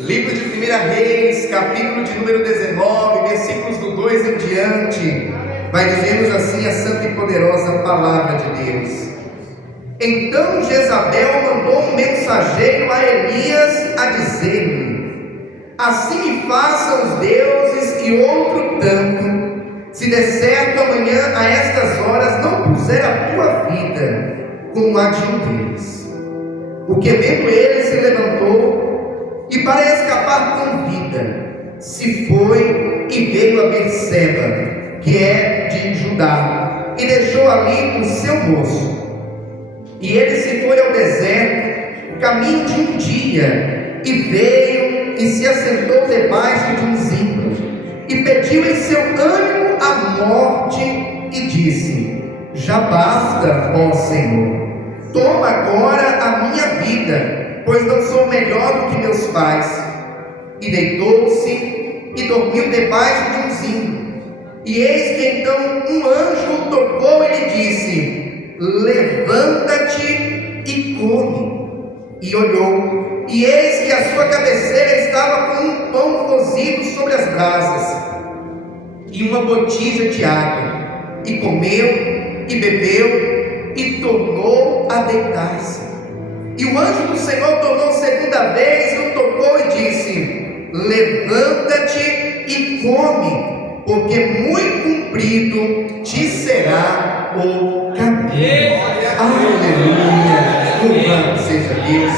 Livro de 1 Reis, capítulo de número 19, versículos do 2 em diante, vai dizer-nos assim a santa e poderosa palavra de Deus. Então Jezabel mandou um mensageiro a Elias a dizer-lhe: assim me façam os deuses e outro tanto, se der certo amanhã a estas horas não puser a tua vida como a de um deles. O que vendo ele se levantou e, para escapar com vida, se foi e veio a Berseba, que é de Judá, e deixou ali o seu moço. E ele se foi ao deserto, caminho de um dia, e veio e se assentou debaixo de um zimbro, e pediu em seu ânimo a morte, e disse: já basta, ó Senhor, toma agora a minha vida, pois não sou melhor do que meus pais. E deitou-se e dormiu debaixo de um zimbro. E eis que então um anjo o tocou e lhe disse: levanta-te e come. E olhou, e eis que a sua cabeceira estava com um pão cozido sobre as brasas e uma botija de água. E comeu e bebeu e tornou a deitar-se. E o anjo do Senhor tornou segunda vez e o tocou e disse: levanta-te e come, porque muito comprido te será o caminho. Aleluia! Louvado seja Deus.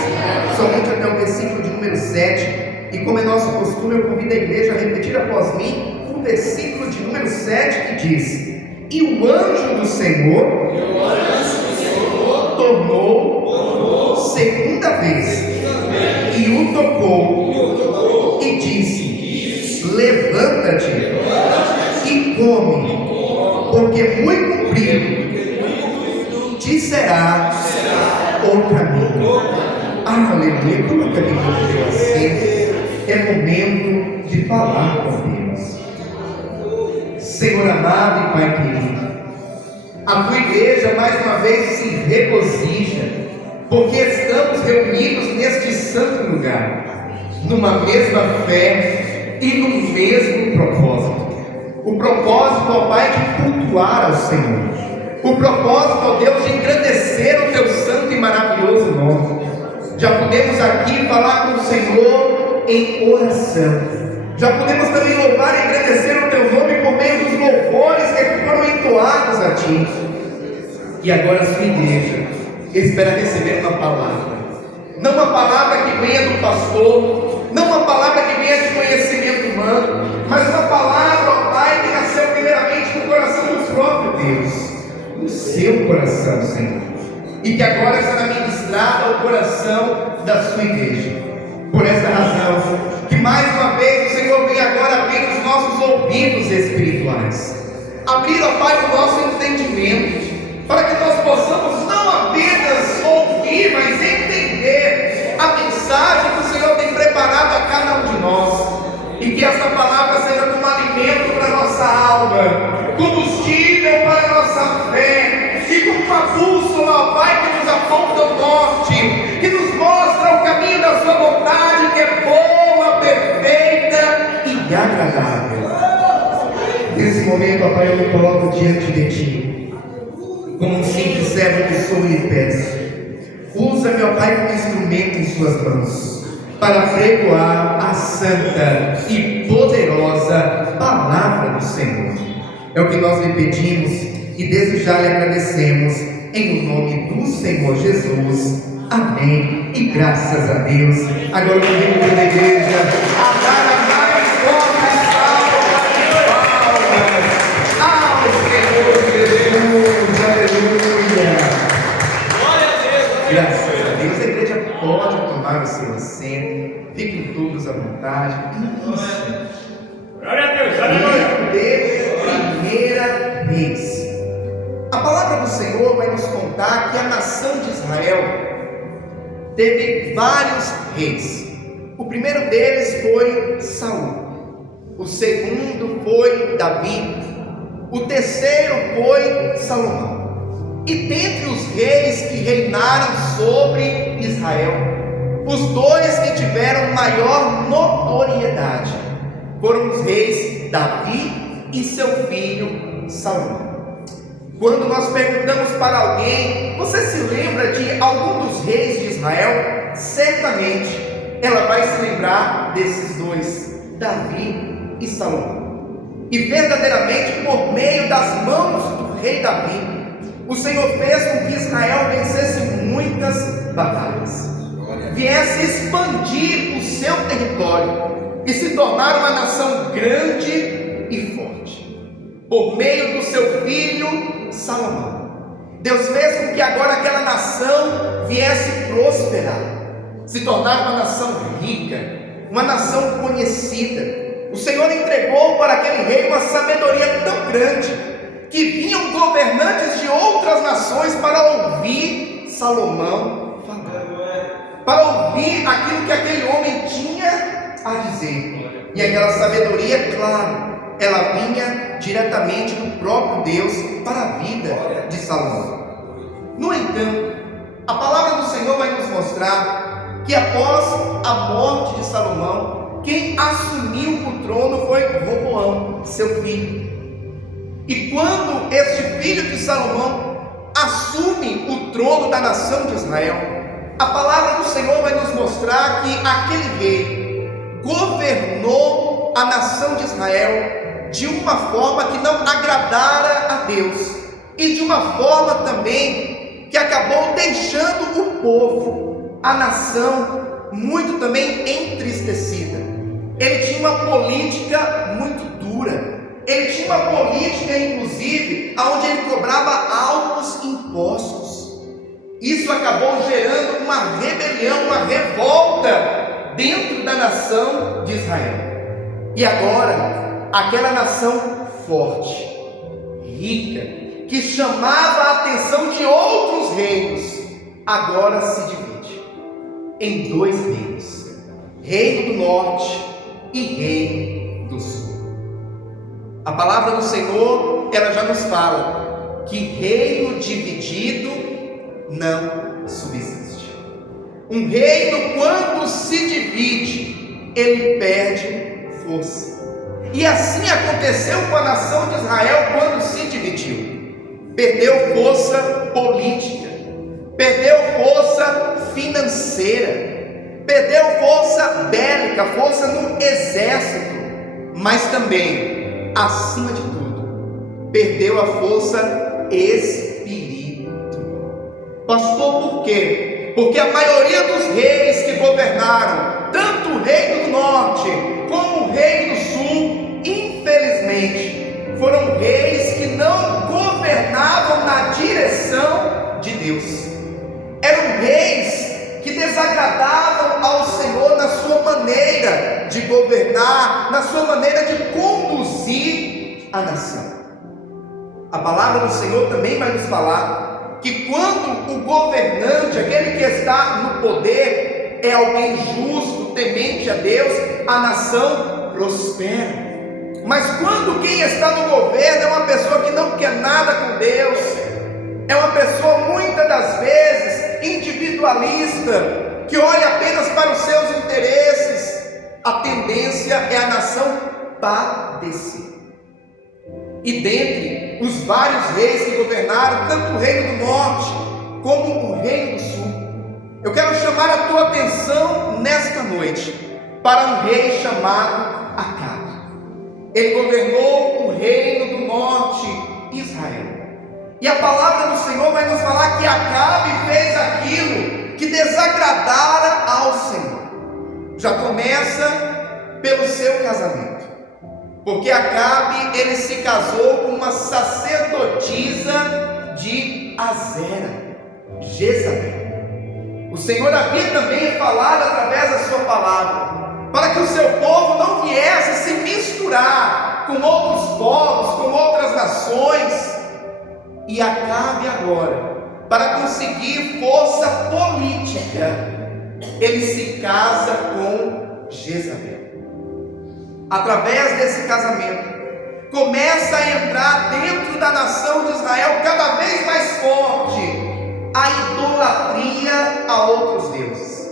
Somente até o versículo de número 7. E como é nosso costume, eu convido a igreja a repetir após mim o versículo de número 7, que diz: e o anjo do Senhor tornou segunda vez e o tocou e disse: levanta-te e come, porque muito comprido te será o caminho. Aleluia. Como é que a Bíblia deu assim? É momento de falar com Deus. Senhor amado e Pai querido, a tua igreja mais uma vez se regozija, porque estamos reunidos neste santo lugar, numa mesma fé e no mesmo propósito. O propósito, ó Pai, de cultuar ao Senhor. O propósito, ó Deus, de engrandecer o teu santo e maravilhoso nome. Já podemos aqui falar com o Senhor em oração. Já podemos também louvar e agradecer o teu nome por meio dos louvores que foram entoados a ti. E agora a sua igreja espera receber uma palavra. Não uma palavra que venha do pastor, não uma palavra que venha de conhecimento humano, mas uma palavra, ó Pai, que nasceu primeiramente no coração do próprio Deus, no seu coração, Senhor, e que agora será ministrada ao coração da sua igreja. Por esta razão, que mais uma vez o Senhor vem agora abrir os nossos ouvidos espirituais, abrir, ó Pai, o nosso entendimento, para que nós possamos não apenas ouvir, mas entender a mensagem que o Senhor tem preparado a cada um de nós, e que esta palavra seja como alimento para a nossa alma, combustível para a nossa fé, e como uma bússola, ó Pai, que nos aponta o norte, que nos mostra o caminho da sua vontade, que é boa, perfeita e agradável. Nesse momento, ó Pai, eu me coloco diante de ti, como um simples servo que sou, e lhe peço: usa-me, ó Pai, como instrumento em suas mãos, para pregoar a santa e poderosa palavra do Senhor. É o que nós lhe pedimos e desde já lhe agradecemos, em nome do Senhor Jesus. Amém e graças a Deus. Agora eu convido toda a igreja a dar a mais forte salva ao Senhor Jesus. Aleluia. Glória a Deus. Graças a Deus. A igreja pode tomar o seu assento. Fiquem todos à vontade. Isso. Glória a Deus. Aleluia. Primeira vez. A palavra do Senhor vai nos contar que a nação de Israel teve vários reis. O primeiro deles foi Saul, o segundo foi Davi, o terceiro foi Salomão. E dentre os reis que reinaram sobre Israel, Os dois que tiveram maior notoriedade foram os reis Davi e seu filho Salomão. Quando nós perguntamos para alguém: você se lembra de algum dos reis de Israel? Certamente ela vai se lembrar desses dois, Davi e Salomão. E verdadeiramente, por meio das mãos do rei Davi, o Senhor fez com que Israel vencesse muitas batalhas, viesse expandir o seu território e se tornar uma nação grande e forte, por meio do seu filho Salomão. Deus fez com que agora aquela nação viesse prosperar, se tornar uma nação rica, uma nação conhecida. O Senhor entregou para aquele rei uma sabedoria tão grande, que vinham governantes de outras nações para ouvir Salomão falar, para ouvir aquilo que aquele homem tinha a dizer. E aquela sabedoria, claro, ela vinha diretamente do próprio Deus para a vida de Salomão. No entanto, a palavra do Senhor vai nos mostrar que após a morte de Salomão, quem assumiu o trono foi Roboão, seu filho. E quando este filho de Salomão assume o trono da nação de Israel, a palavra do Senhor vai nos mostrar que aquele rei governou a nação de Israel de uma forma que não agradara a Deus, e de uma forma também que acabou deixando o povo, a nação, muito também entristecida. Ele tinha uma política muito dura. Ele tinha uma política, inclusive, onde ele cobrava altos impostos. Isso acabou gerando uma rebelião, uma revolta dentro da nação de Israel. E agora, aquela nação forte, rica, que chamava a atenção de outros reinos, agora se divide em dois reinos: reino do norte e reino do sul. A palavra do Senhor, ela já nos fala que reino dividido não subsiste. Um reino, quando se divide, ele perde força. E assim aconteceu com a nação de Israel quando se dividiu. Perdeu força política, perdeu força financeira, perdeu força bélica, força no exército, mas também, acima de tudo, perdeu a força espiritual. Pastor, por quê? Porque a maioria dos reis que governaram, tanto o reino do norte como o reino do sul, infelizmente, foram reis que não governavam na direção de Deus. Eram reis que desagradavam ao Senhor na sua maneira de governar, na sua maneira de conduzir a nação. A palavra do Senhor também vai nos falar que quando o governante, aquele que está no poder, é alguém justo, temente a Deus, a nação prospera. Mas quando quem está no governo é uma pessoa que não quer nada com Deus, é uma pessoa muitas das vezes individualista, que olha apenas para os seus interesses, a tendência é a nação padecer. E dentre os vários reis que governaram, tanto o reino do norte como o reino do sul, eu quero chamar a tua atenção nesta noite para um rei chamado Acabe. Ele governou o reino do norte, Israel. E a palavra do Senhor vai nos falar que Acabe fez aquilo que desagradara ao Senhor. Já começa pelo seu casamento, porque Acabe, ele se casou com uma sacerdotisa de Azera, Jezabel. O Senhor havia também falado através da sua palavra, para que o seu povo não viesse se misturar com outros povos, com outras nações. E Acabe agora, para conseguir força política, ele se casa com Jezabel. Através desse casamento, começa a entrar dentro da nação de Israel cada vez mais forte a idolatria a outros deuses,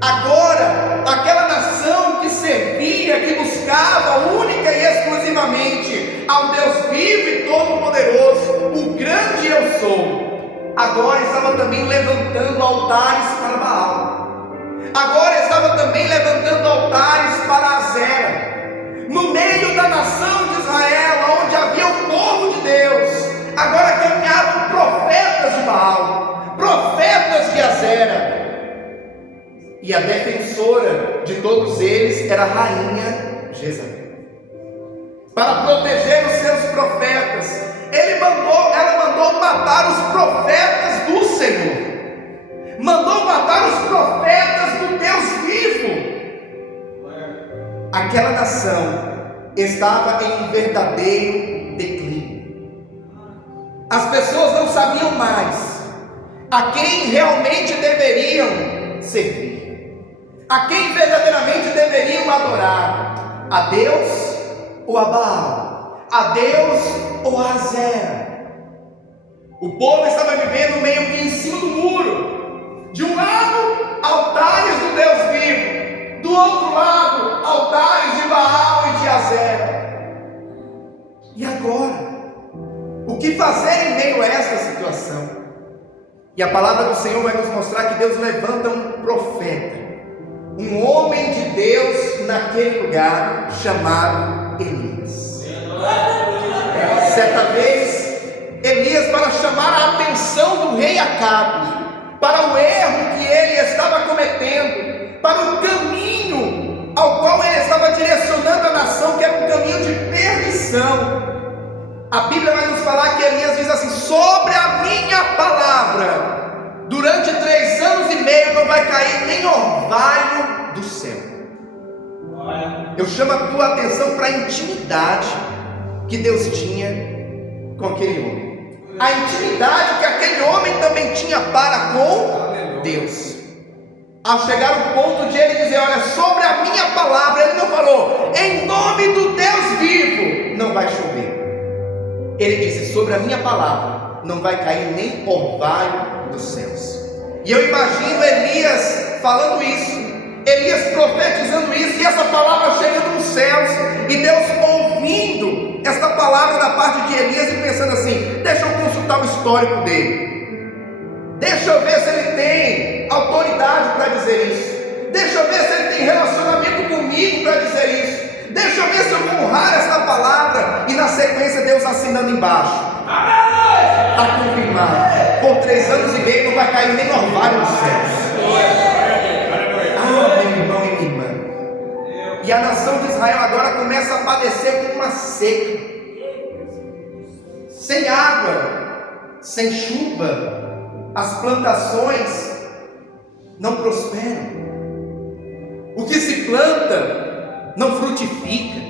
Agora, aquela nação que servia, que buscava única e exclusivamente ao Deus vivo e todo-poderoso, o grande eu sou, agora estava também levantando altares para Baal, agora estava também levantando altares para Azera. No meio da nação de Israel, onde havia o povo de Deus, agora caminhavam profetas de Baal, profetas de Azera. E a defensora de todos eles era a rainha Jezabel. Para proteger os seus profetas, ela mandou matar os profetas do Senhor, mandou matar os profetas do Deus vivo. Aquela nação estava em um verdadeiro declínio. As pessoas não sabiam mais a quem realmente deveriam servir, a quem verdadeiramente deveriam adorar, a Deus ou a Baal, a Deus ou a Azera. O povo estava vivendo meio que em cima do muro. De um lado, altares do Deus vivo, do outro lado, altares de Baal e de Azera. E agora? O que fazer em meio a esta situação? E a palavra do Senhor vai nos mostrar que Deus levanta um profeta, um homem de Deus naquele lugar, chamado Elias. Certa vez, Elias, para chamar a atenção do rei Acabe para o erro que ele estava cometendo, para o caminho ao qual ele estava direcionando a nação, que era um caminho de perdição. A Bíblia vai nos falar que Elias diz assim: sobre a minha palavra, durante 3 anos e meio não vai cair nem orvalho do céu. Eu chamo a tua atenção para a intimidade que Deus tinha com aquele homem, a intimidade que aquele homem também tinha para com Deus. Ao chegar ao ponto de ele dizer: olha, sobre a minha palavra, ele não falou em nome do Deus vivo não vai chover. Ele disse: sobre a minha palavra não vai cair nem orvalho dos céus. E eu imagino Elias falando isso, Elias profetizando isso, e essa palavra chegando nos céus, e Deus ouvindo esta palavra da parte de Elias e pensando assim: deixa eu consultar o histórico dele, deixa eu ver se ele tem autoridade para dizer isso, deixa eu ver se ele tem relacionamento comigo para dizer isso, deixa eu ver se eu vou honrar esta palavra. E na sequência Deus assinando embaixo: está confirmado, por 3 anos e meio não vai cair nem orvalho dos céus. Ah, meu irmão e minha irmã. E a nação de Israel agora começa a padecer com uma seca, sem água, sem chuva. As plantações não prosperam, o que se planta não frutifica.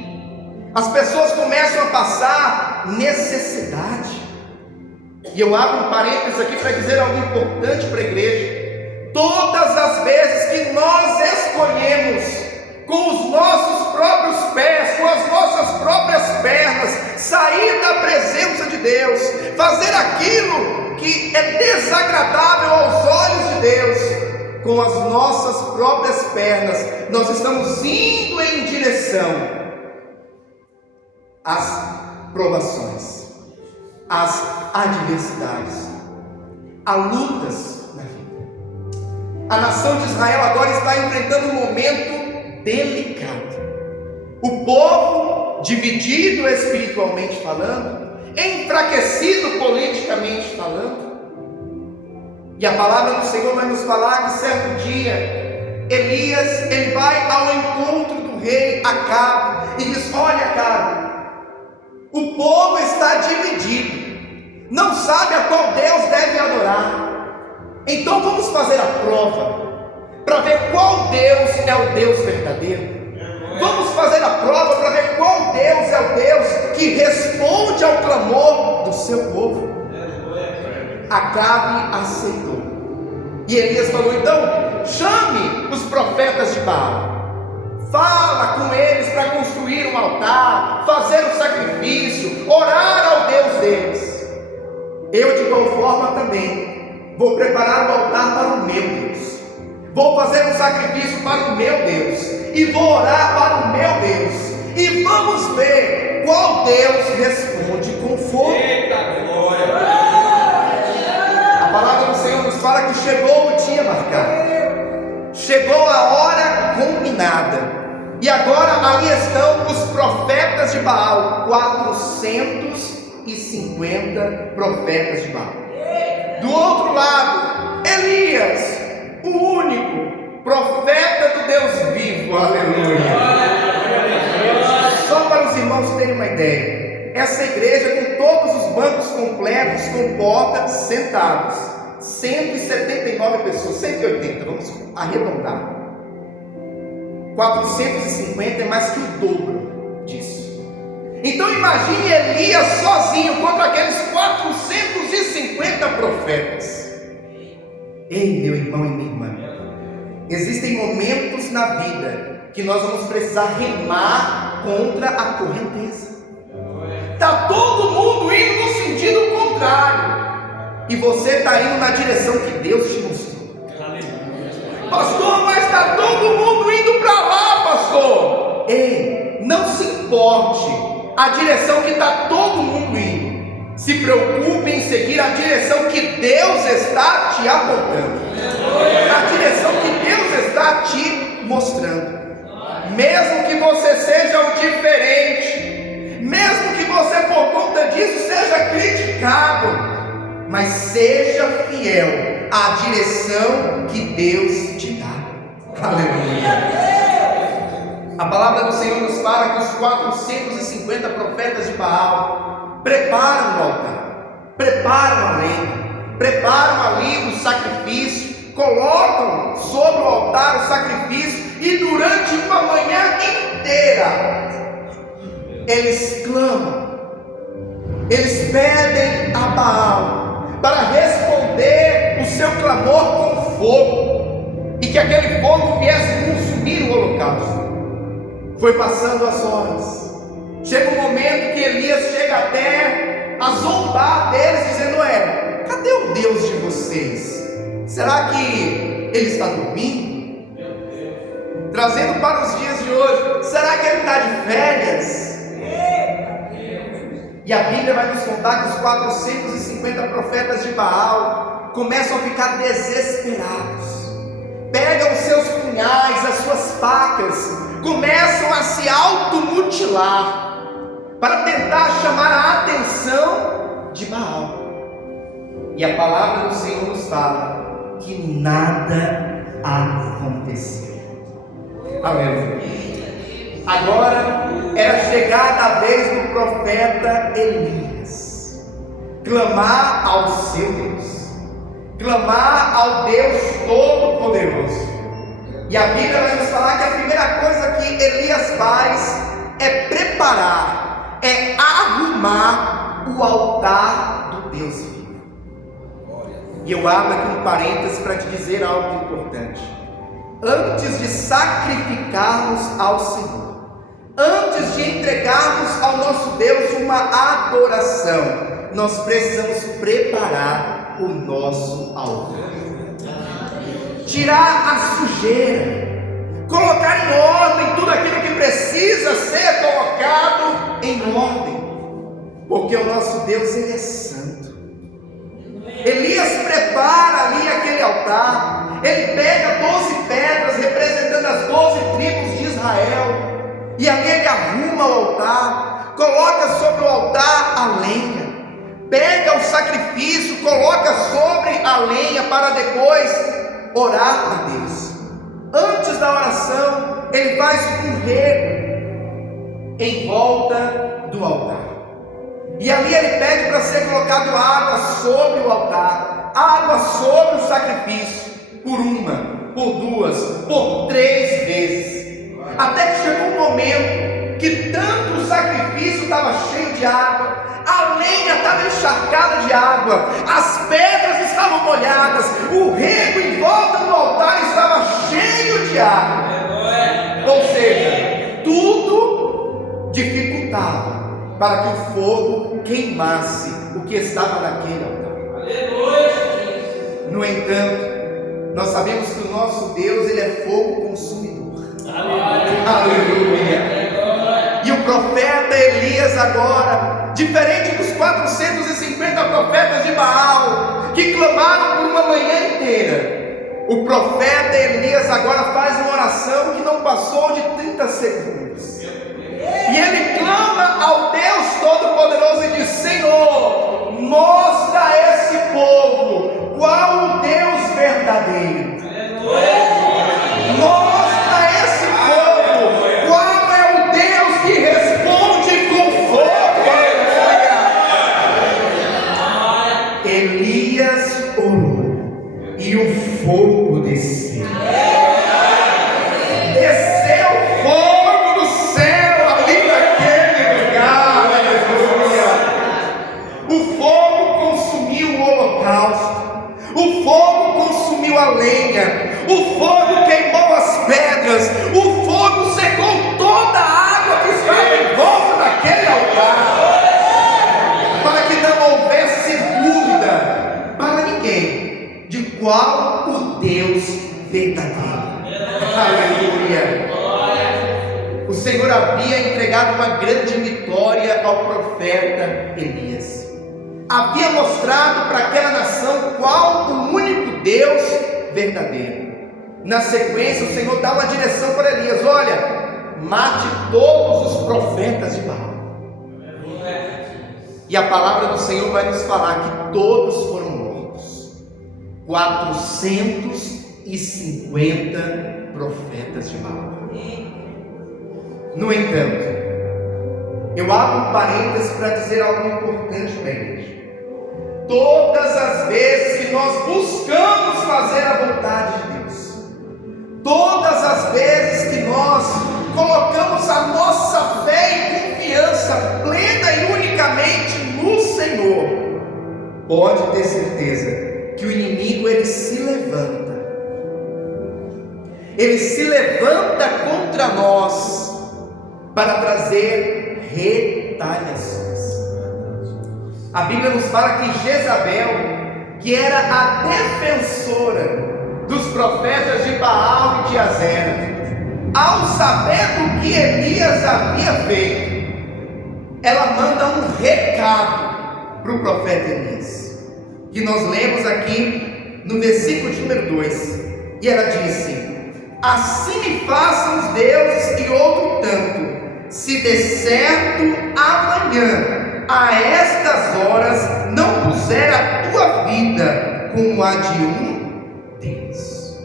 As pessoas começam a passar necessidade. E eu abro um parênteses aqui para dizer algo importante para a igreja. Todas as vezes que nós escolhemos com os nossos próprios pés, com as nossas próprias pernas, sair da presença de Deus, fazer aquilo que é desagradável aos olhos de Deus, com as nossas próprias pernas, nós estamos indo em direção às provações, às adversidades, a lutas na vida. A nação de Israel agora está enfrentando um momento delicado. O povo dividido espiritualmente falando, enfraquecido politicamente falando. E a palavra do Senhor vai nos falar que certo dia Elias, ele vai ao encontro do rei Acabe e diz: olha, Acabe, o povo está dividido, não sabe a qual Deus deve adorar. Então vamos fazer a prova para ver qual Deus é o Deus verdadeiro. Vamos fazer a prova para ver qual Deus é o Deus que responde ao clamor do seu povo. Acabe aceitou. E Elias falou: então chame os profetas de Baal, fala com eles para construir um altar, fazer um sacrifício, orar ao Deus deles. Eu de igual forma também vou preparar o altar para o meu Deus, vou fazer um sacrifício para o meu Deus, e vou orar para o meu Deus, e vamos ver qual Deus responde com fogo. A palavra do Senhor nos fala que chegou o dia marcado, chegou a hora combinada, e agora ali estão os profetas de Baal, 450 profetas de Baal. Do outro lado, Elias, o único profeta do Deus vivo, aleluia. Só para os irmãos terem uma ideia, essa igreja com todos os bancos completos, comporta sentados 179 pessoas, 180, vamos arredondar. 450 é mais que o dobro disso. Então imagine Elias sozinho contra aqueles 450 profetas. Ei, meu irmão e minha irmã, existem momentos na vida que nós vamos precisar remar contra a correnteza. Está todo mundo indo no sentido contrário, e você está indo na direção que Deus te mostrou. Pastor, mas está todo mundo indo para lá, pastor. Ei, não se importe a direção que está todo mundo indo. Se preocupe em seguir a direção que Deus está te apontando, a direção que Deus está te mostrando. Mesmo que você seja o diferente, mesmo que você por conta disso seja criticado, mas seja fiel à direção que Deus te dá. Aleluia. A palavra do Senhor nos fala que os 450 profetas de Baal preparam o altar, preparam a lenha, preparam ali o sacrifício, colocam sobre o altar o sacrifício, e durante uma manhã inteira eles clamam, eles pedem a Baal para responder o seu clamor com fogo, e que aquele fogo viesse consumir o holocausto. Foi passando as horas, chega um momento que Elias chega até a zombar deles, dizendo: cadê o Deus de vocês? Será que ele está dormindo? Trazendo para os dias de hoje, será que ele está de férias? E a Bíblia vai nos contar que os 450 profetas de Baal começam a ficar desesperados, pegam os seus punhais, as suas facas, começam a se automutilar para tentar chamar a atenção de Baal. E a palavra do Senhor nos fala que nada aconteceu. Aleluia. Agora era chegada a vez do profeta Elias clamar ao seu Deus, clamar ao Deus Todo-Poderoso. E a Bíblia vai nos falar que a primeira coisa que Elias faz é preparar, é arrumar o altar do Deus vivo. E eu abro aqui um parênteses para te dizer algo importante. Antes de sacrificarmos ao Senhor, antes de entregarmos ao nosso Deus uma adoração, nós precisamos preparar o nosso altar, tirar a sujeira, colocar em ordem tudo aquilo que precisa ser colocado em ordem, porque o nosso Deus, ele é santo. Elias prepara ali aquele altar, ele pega 12 pedras representando as 12 tribos de Israel, e ali ele arruma o altar, coloca sobre o altar a lenha, pega o sacrifício, coloca sobre a lenha para depois orar a Deus. Antes da oração, ele faz um rego em volta do altar, e ali ele pede para ser colocado água sobre o altar, água sobre o sacrifício, por uma, por duas, por 3 vezes, até que chegou um momento que tanto o sacrifício estava cheio de água, a lenha estava encharcada de água, as pedras estavam molhadas, o rego em volta do altar estava cheio de água, ou seja, tudo dificultava para que o fogo queimasse o que estava naquele altar. No entanto, Nós sabemos que o nosso Deus, Ele é fogo consumidor. Aleluia. E o profeta Elias agora, diferente dos 450 profetas de Baal, que clamaram por uma manhã inteira, o profeta Elias agora faz uma oração que não passou de 30 segundos. E ele clama ao Deus Todo-Poderoso e diz: Senhor, mostra a esse povo qual o Deus verdadeiro. Mostra a esse povo qual é o Deus que responde com fogo. Elias orou e o fogo desceu. Desceu fogo do céu ali naquele lugar. Aleluia. O fogo consumiu o holocausto. O fogo consumiu a lenha. O fogo queimou as pedras. O fogo secou toda a água que estava em volta daquele altar, para que não houvesse dúvida para ninguém de qual o Deus verdadeiro. Aleluia. O Senhor havia entregado uma grande vitória ao profeta Elias. Havia mostrado para aquela nação qual o único Deus verdadeiro. Na sequência, o Senhor dá uma direção para Elias: olha, mate todos os profetas de Baal. E a palavra do Senhor vai nos falar que todos foram mortos. 450 profetas de Baal. No entanto, eu abro um parênteses para dizer algo importante para a igreja. Todas as vezes que nós buscamos fazer a vontade de Deus, todas as vezes que nós colocamos a nossa fé e confiança plena e unicamente no Senhor, pode ter certeza que o inimigo ele se levanta contra nós para trazer retaliações. A Bíblia nos fala que Jezabel, que era a defensora dos profetas de Baal e de Azera, ao saber do que Elias havia feito, ela manda um recado para o profeta Elias, que nós lemos aqui no versículo de número 2, e ela disse: assim me façam os deuses e outro tanto, se de certo amanhã a estas horas não puser a tua vida como a de um deles.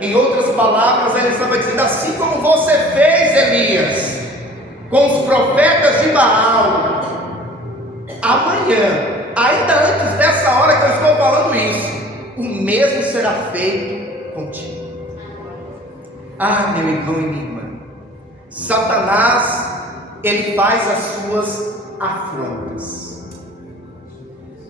Em outras palavras, ela estava dizendo: assim como você fez, Elias, com os profetas de Baal, amanhã, ainda antes dessa hora que eu estou falando isso, o mesmo será feito contigo. Ah, meu irmão e minha irmã, Satanás, ele faz as suas afrontas.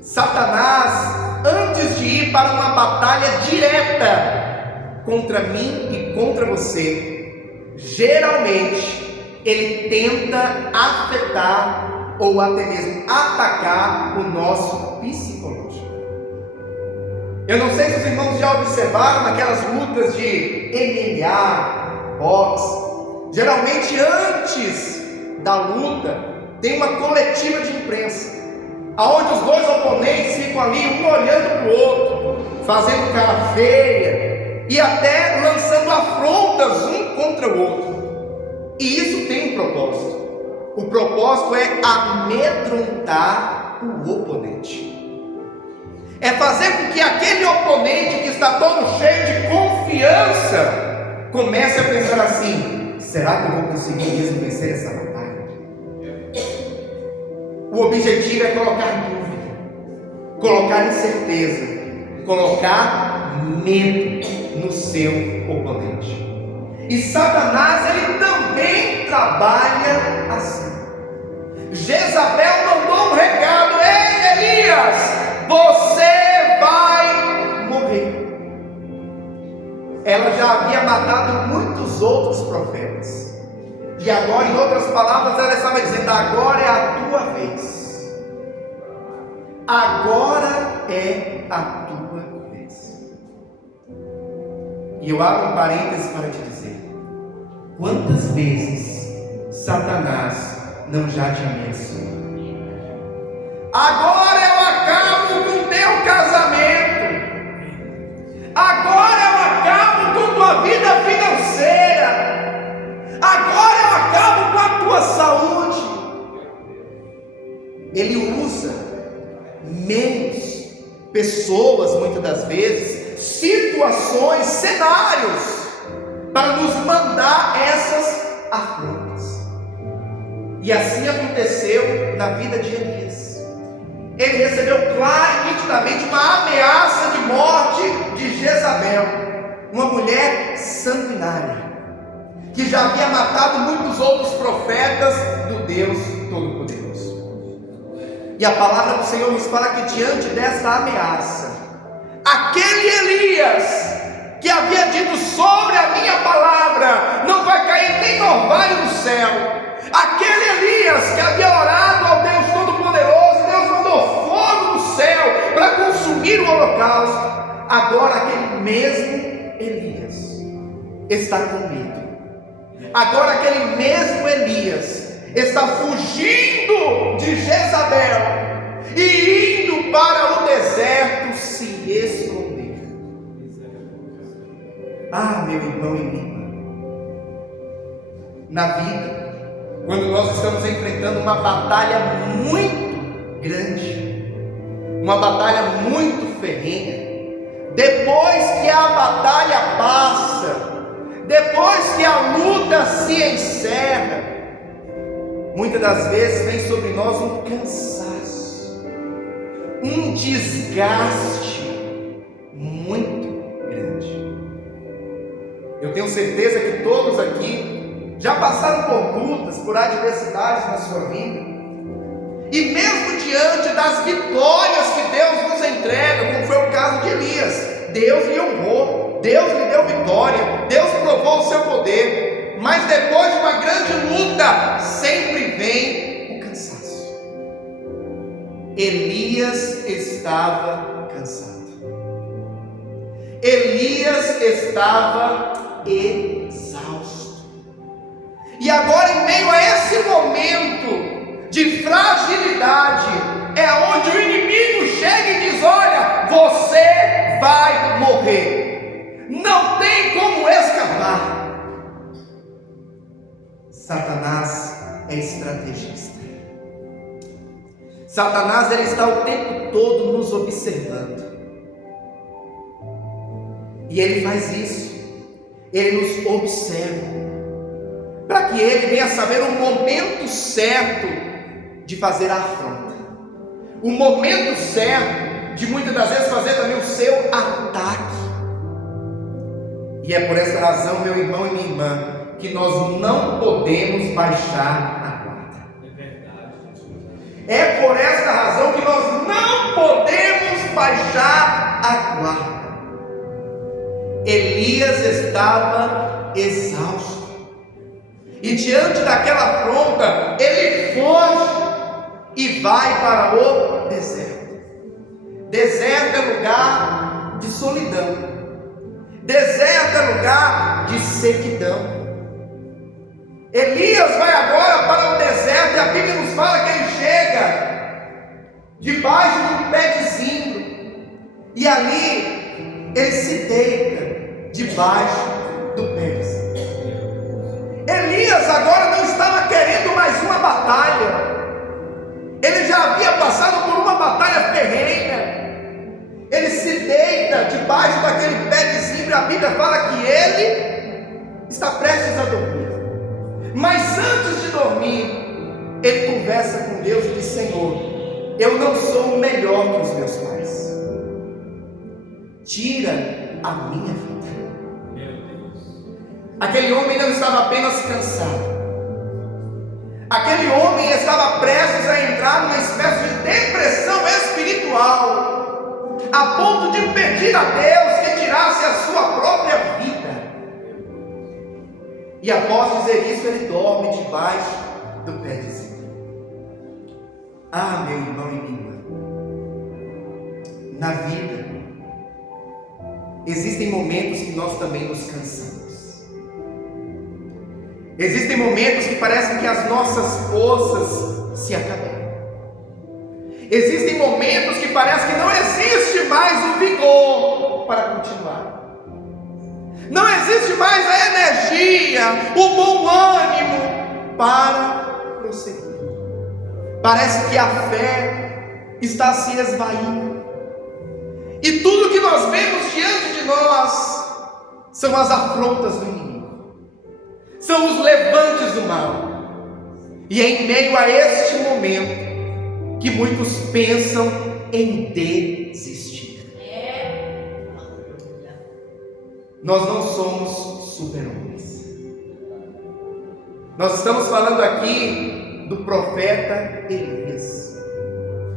Satanás, antes de ir para uma batalha direta contra mim e contra você, geralmente ele tenta afetar ou até mesmo atacar o nosso psicológico. Eu não sei se os irmãos já observaram naquelas lutas de MMA, boxe. Geralmente antes da luta tem uma coletiva de imprensa, aonde os dois oponentes ficam ali, um olhando para o outro, fazendo cara feia e até lançando afrontas um contra o outro. E isso tem um propósito. O propósito é amedrontar o oponente. É fazer com que aquele oponente que está todo cheio de confiança comece a pensar assim: será que eu vou conseguir mesmo vencer essa batalha? O objetivo é colocar dúvida, colocar incerteza, colocar medo no seu oponente. E Satanás, ele também trabalha assim. Jezabel mandou um recado: ei, Elias, você vai morrer. Ela já havia matado muitos outros profetas, e agora, em outras palavras, ela estava dizendo: agora é a tua vez. Agora é a tua vez. E eu abro um parênteses para te dizer: quantas vezes Satanás não já te ameaçou? Agora eu acabo com teu casamento, agora eu acabo com tua vida financeira, agora eu acabo com a tua saúde. Ele usa meios, pessoas, muitas das vezes, situações, cenários, para nos mandar essas afrontas. E assim aconteceu na vida de Elias. Ele recebeu clara e nitidamente uma ameaça de morte de Jezabel, uma mulher sanguinária, que já havia matado muitos outros profetas do Deus Todo-Poderoso. E a palavra do Senhor nos fala que diante desta ameaça, aquele Elias que havia dito: sobre a minha palavra não vai cair nem orvalho do céu, aquele Elias que havia orado ao Deus Todo-Poderoso, Deus mandou fogo do céu para consumir o holocausto, agora aquele mesmo Elias está com medo. Agora aquele mesmo Elias está fugindo de Jezabel e indo para o deserto se esconder. Ah, meu irmão e minha irmã, na vida, quando nós estamos enfrentando uma batalha muito grande, uma batalha muito ferrenha, depois que a batalha passa, depois que a luta se encerra, muitas das vezes vem sobre nós um cansaço, um desgaste muito grande. Eu tenho certeza que todos aqui já passaram por lutas, por adversidades na sua vida, e mesmo diante das vitórias que Deus nos entrega, como foi o caso de Elias, Deus lhe honrou, Deus lhe deu vitória, Deus provou o seu poder, mas depois de uma grande luta, sempre vem o cansaço. Elias estava cansado, Elias estava exausto, e agora, em meio a esse momento de fragilidade, é onde o inimigo chega e diz: olha, você vai morrer, não tem como escapar. Satanás é estrategista. Satanás, ele está o tempo todo nos observando, e ele faz isso, ele nos observa, para que ele venha saber o momento certo de fazer a afronta, o momento certo de muitas das vezes fazer também o seu ataque. E é por essa razão, meu irmão e minha irmã, que nós não podemos baixar a guarda. É por essa razão que nós não podemos baixar a guarda. Elias estava exausto, e diante daquela afronta, ele foge e vai para o deserto. Deserto é lugar de solidão, deserto é lugar de sequidão. Elias vai agora para o deserto, e a Bíblia nos fala que ele chega debaixo de um pé de zimbro, e ali ele se deita debaixo do pé de zimbro. Elias agora não estava querendo mais uma batalha, ele já havia passado por uma batalha ferrenha. Ele se deita debaixo daquele pé de zimbro, e a Bíblia fala que ele está prestes a dormir. Mas antes de dormir, ele conversa com Deus e diz: Senhor, eu não sou melhor que os meus pais, tira a minha vida. Aquele homem não estava apenas cansado, aquele homem estava prestes a entrar numa espécie de depressão espiritual, a ponto de pedir a Deus que tirasse a sua própria vida. E após dizer isso, ele dorme debaixo do pé de zimbro. Ah, meu irmão e minha irmã, na vida, existem momentos que nós também nos cansamos. Existem momentos que parecem que as nossas forças se acabaram. Existem momentos que parece que não existe mais o vigor para continuar. Não existe mais a energia, o bom ânimo para prosseguir. Parece que a fé está se esvaindo. E tudo que nós vemos diante de nós são as afrontas do inimigo, são os levantes do mal. E é em meio a este momento que muitos pensam em desistir. Nós não somos super-homens. Nós estamos falando aqui do profeta Elias.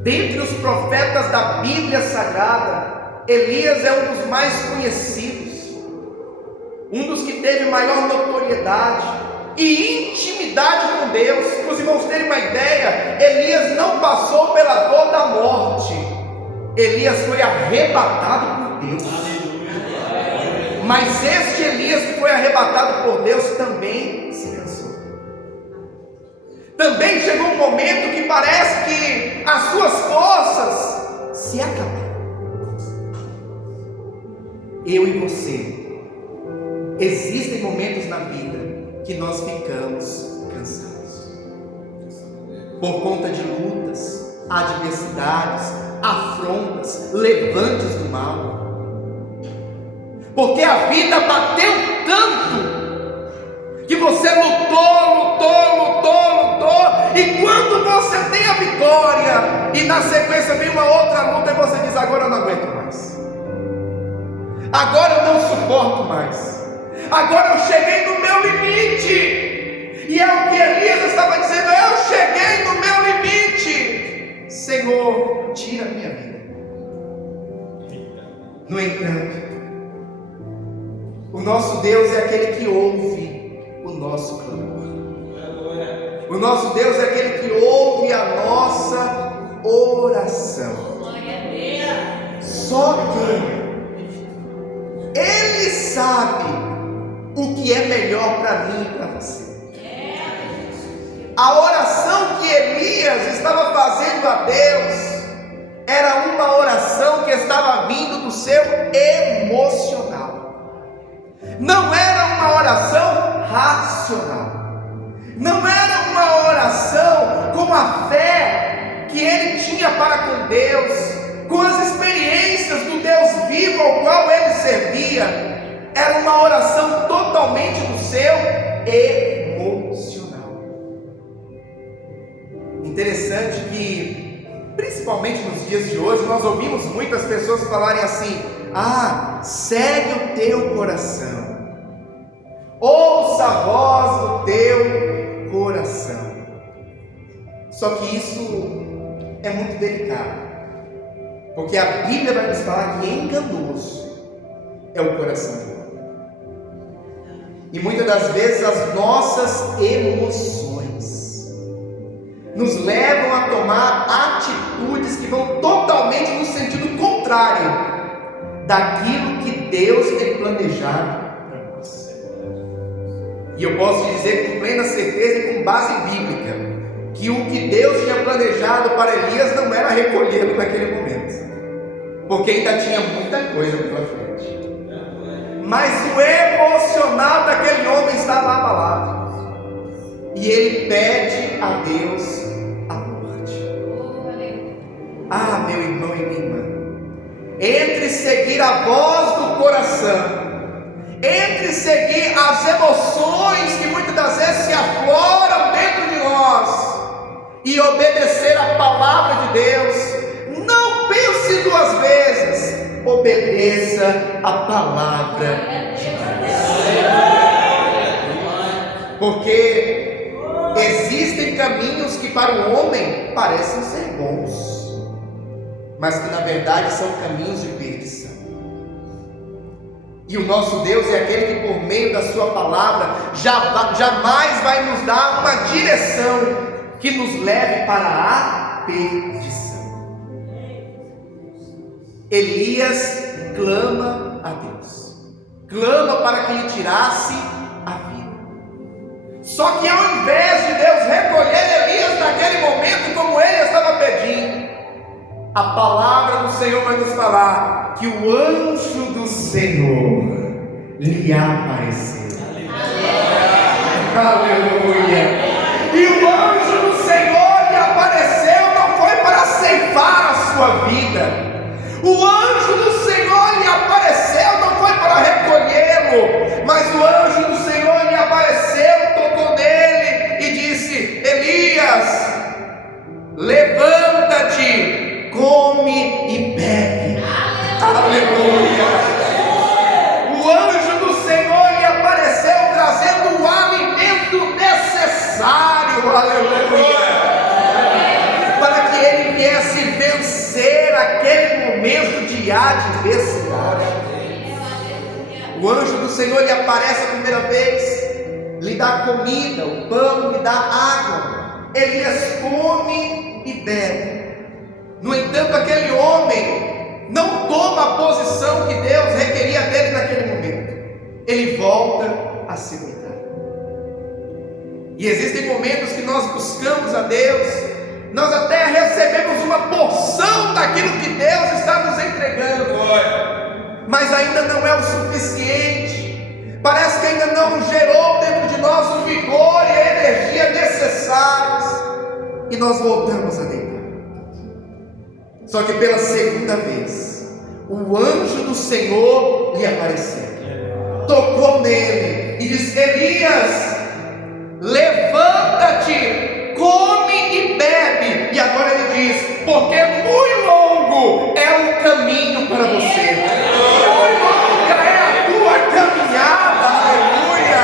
Dentre os profetas da Bíblia Sagrada, Elias é um dos mais conhecidos, um dos que teve maior notoriedade e intimidade com Deus. Para os irmãos terem uma ideia, Elias não passou pela dor da morte. Elias foi arrebatado por Deus. Mas este Elias que foi arrebatado por Deus também se cansou. Também chegou um momento que parece que as suas forças se acabaram. Eu e você, existem momentos na vida que nós ficamos cansados, por conta de lutas, adversidades, afrontas, levantes do mal, porque a vida bateu tanto, que você lutou, e quando você tem a vitória, e na sequência vem uma outra luta, e você diz: agora eu não aguento mais, agora eu não suporto mais, agora eu cheguei no meu limite. E é o que Elias estava dizendo: eu cheguei no meu limite, Senhor, tira a minha vida. No entanto, o nosso Deus é aquele que ouve o nosso clamor. O nosso Deus é aquele que ouve a nossa oração. Só que Ele sabe o que é melhor para mim e para você. A oração que Elias estava fazendo a Deus era uma oração que estava vindo do seu emocional. Não era uma oração racional. Não era uma oração com a fé que ele tinha para com Deus, com as experiências do Deus vivo ao qual ele servia. Era uma oração totalmente do seu emocional. Interessante que, principalmente nos dias de hoje, nós ouvimos muitas pessoas falarem assim: segue o teu coração, ouça a voz do teu coração. Só que isso é muito delicado, porque a Bíblia vai nos falar que enganoso é o coração do homem. E muitas das vezes as nossas emoções nos levam a tomar atitudes que vão totalmente no sentido contrário daquilo que Deus tem planejado para nós. E eu posso dizer com plena certeza e com base bíblica que o que Deus tinha planejado para Elias não era recolhê-lo naquele momento, porque ainda tinha muita coisa pela frente. Mas o emocional daquele homem estava abalado, e ele pede a Deus a morte. Meu irmão e minha irmã, entre seguir a voz do coração, entre seguir as emoções que muitas das vezes se afloram dentro de nós, e obedecer a palavra de Deus, não pense duas vezes, obedeça a palavra de Deus. Porque existem caminhos que para o homem parecem ser bons, mas que na verdade são caminhos de perdição. E o nosso Deus é aquele que por meio da sua palavra jamais vai nos dar uma direção que nos leve para a perdição. Elias clama a Deus, clama para que lhe tirasse a vida. Só que ao invés de Deus recolher Elias naquele momento, como ele estava pedindo, a palavra do Senhor vai nos falar que o anjo do Senhor lhe apareceu. Aleluia! E o anjo do Senhor lhe apareceu, não foi para ceifar a sua vida. O anjo do Senhor lhe apareceu, não foi para recolhê-lo, mas o anjo do Senhor lhe apareceu, tocou nele e disse: Elias, levanta-te, come e bebe. Aleluia! O anjo do Senhor lhe apareceu trazendo o alimento necessário, aleluia, para que ele viesse vencer aquele momento de adversidade. O anjo do Senhor lhe aparece a primeira vez, lhe dá comida, o pão, lhe dá água. Elias come e bebe. No entanto, aquele homem não toma a posição que Deus requeria dele naquele momento. Ele volta a se deitar. E existem momentos que nós buscamos a Deus, nós até recebemos uma porção daquilo que Deus está nos entregando, mas ainda não é o suficiente. Parece que ainda não gerou dentro de nós o vigor e a energia necessários, e nós voltamos a deitar. Só que pela segunda vez, o anjo do Senhor lhe apareceu, tocou nele e disse: Elias, levanta-te, come e bebe. E agora ele diz: porque muito longo é o caminho para você, muito longa é a tua caminhada, aleluia.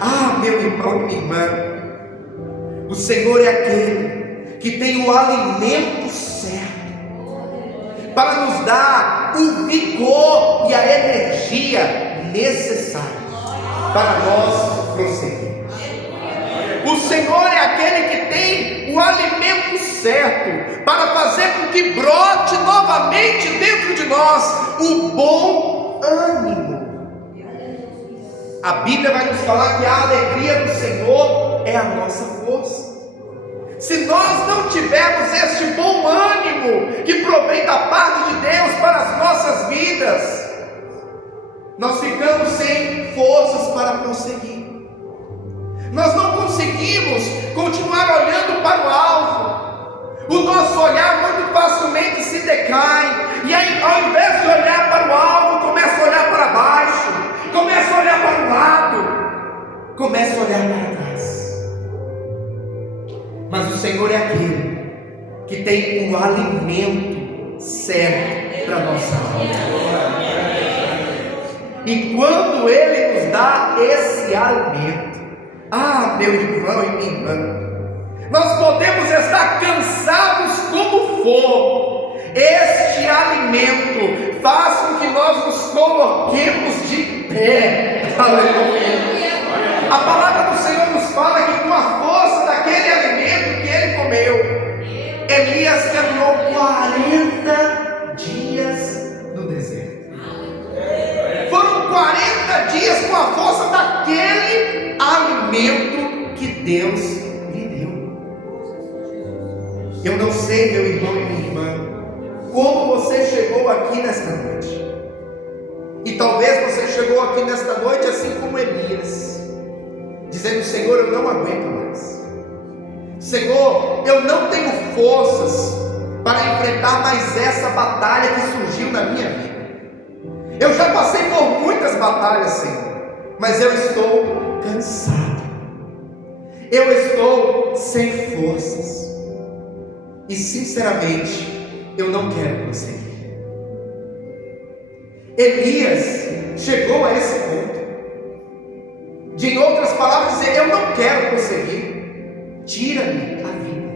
Ah, meu irmão e minha irmã, o Senhor é aquele que tem o alimento certo para nos dar o vigor e a energia necessários para nós prosseguirmos. O Senhor é aquele que tem o alimento certo para fazer com que brote novamente dentro de nós o bom ânimo. A Bíblia vai nos falar que a alegria do Senhor é a nossa força. Se nós não tivermos este bom ânimo que provém da parte de Deus para as nossas vidas, nós ficamos sem forças para prosseguir. Nós não conseguimos continuar olhando para o alvo. O nosso olhar muito facilmente se decai, e aí, ao invés de olhar para o alvo, começa a olhar para baixo, começa a olhar para o lado, começa a olhar para trás. Mas o Senhor é aquele que tem o alimento certo para a nossa alma. E quando Ele nos dá esse alimento, ah, meu irmão e minha irmã, nós podemos estar cansados como for, este alimento faz com que nós nos coloquemos de pé. Aleluia. A palavra do Senhor nos fala que com a força daquele alimento que ele comeu, Elias caminhou 40 dias no deserto. Foram 40 dias com a força daquele alimento que Deus lhe deu. Eu não sei, meu irmão e minha irmã, como você chegou aqui nesta noite. E talvez você chegou aqui nesta noite assim como Elias, dizendo: Senhor, eu não aguento mais. Senhor, eu não tenho forças para enfrentar mais essa batalha que surgiu na minha vida. Eu já passei por muitas batalhas, Senhor, mas eu estou cansado. Eu estou sem forças. E sinceramente, eu não quero prosseguir. Elias chegou a esse ponto de, em outras palavras, dizer: eu não quero prosseguir, tira-me a vida.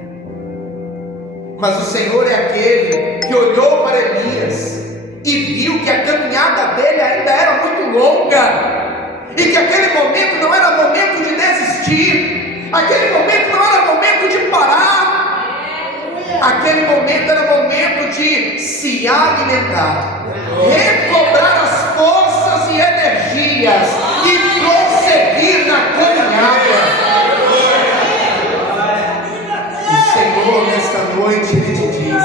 Mas o Senhor é aquele que olhou para Elias e viu que a caminhada dele ainda era muito longa, e que aquele momento não era momento de desistir, aquele momento não era momento de parar, aquele naquele momento era momento de se alimentar, recobrar as forças e energias e prosseguir na caminhada. O Senhor nesta noite Ele te diz: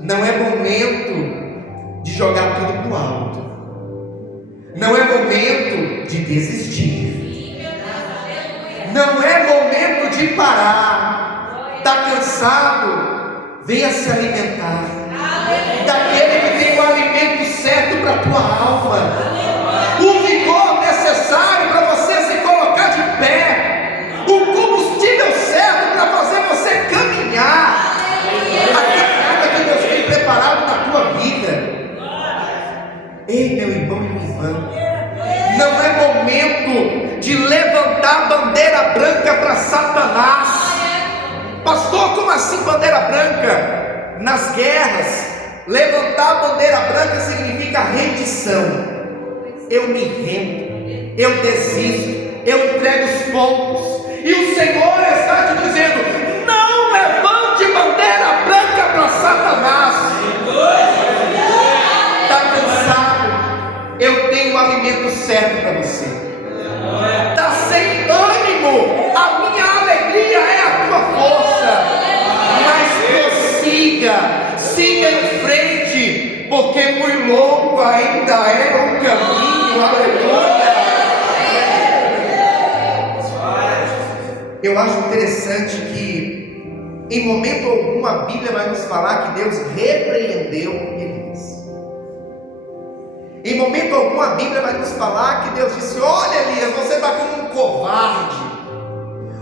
não é momento de jogar tudo pro alto, não é momento de desistir, não é momento de parar. Está cansado? Venha se alimentar daquele que tem o alimento certo para a tua alma, o vigor necessário para você se colocar de pé, o combustível certo para fazer você caminhar a caminhada que Deus tem preparado na tua vida. Ei, meu irmão e minha irmã, não é momento de levantar bandeira branca para Satanás. Pastor, como assim bandeira branca? Nas guerras, levantar bandeira branca significa rendição. Eu me rendo, eu desisto, eu entrego os pontos. E o Senhor está te dizendo: não levante bandeira branca para Satanás. Está cansado? Eu tenho o alimento certo para você. Está sem ânimo? A minha alegria é a tua força. Mas prossiga, siga em frente, porque muito longo ainda é o caminho. Aleluia. Eu acho interessante que em momento algum a Bíblia vai nos falar que Deus repreendeu Elias. Em momento algum a Bíblia vai nos falar que Deus disse: olha, Elias, você está como um covarde.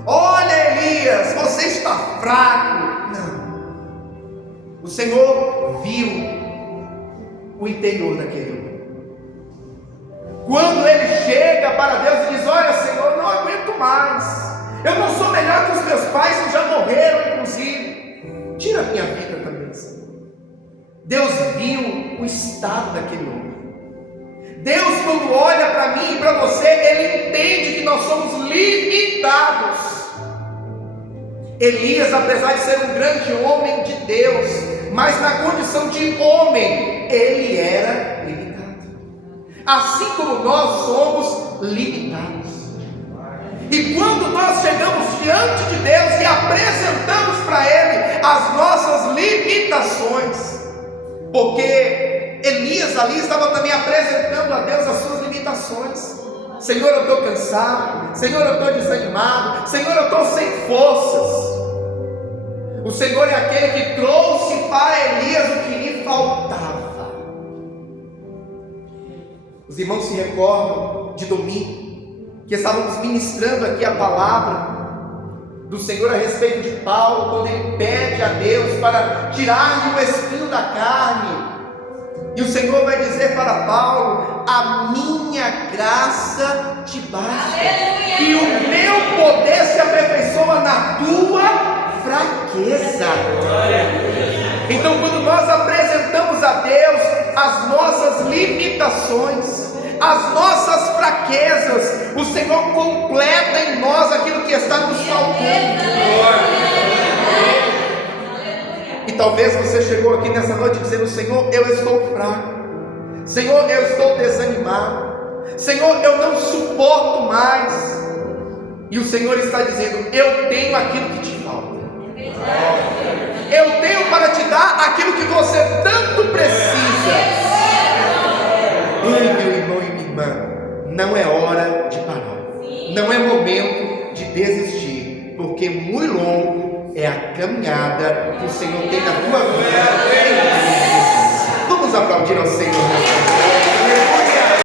Olha, Elias, você está fraco. Não. O Senhor viu o interior daquele homem. Quando ele chega para Deus e diz: olha, Senhor, não aguento mais. Eu não sou melhor que os meus pais que já morreram, inclusive. Tira a minha vida também, Senhor. Deus viu o estado daquele homem. Deus, quando olha para mim e para você, Ele entende que nós somos limitados. Elias, apesar de ser um grande homem de Deus, mas na condição de homem, ele era limitado. Assim como nós somos limitados. E quando nós chegamos diante de Deus e apresentamos para Ele as nossas limitações, porque Elias ali estava também apresentando a Deus as suas limitações. Senhor, eu estou cansado. Senhor, eu estou desanimado. Senhor, eu estou sem forças. O Senhor é aquele que trouxe para Elias o que lhe faltava. Os irmãos se recordam de domingo, que estávamos ministrando aqui a palavra do Senhor a respeito de Paulo, quando ele pede a Deus para tirar-lhe o espinho da carne. E o Senhor vai dizer para Paulo: a minha graça te basta, e o meu poder se aperfeiçoa na tua fraqueza. Então, quando nós apresentamos a Deus as nossas limitações, as nossas fraquezas, o Senhor completa em nós aquilo que está nos faltando. E talvez você chegou aqui nessa noite dizendo: Senhor, eu estou fraco. Senhor, eu estou desanimado. Senhor, eu não suporto mais. E o Senhor está dizendo: eu tenho aquilo que te falta. Eu tenho para te dar aquilo que você tanto precisa. Ei, meu irmão e minha irmã, não é hora de parar. Não é momento de desistir, porque muito longo é a caminhada que o Senhor tem na tua vida. Vamos aplaudir ao Senhor.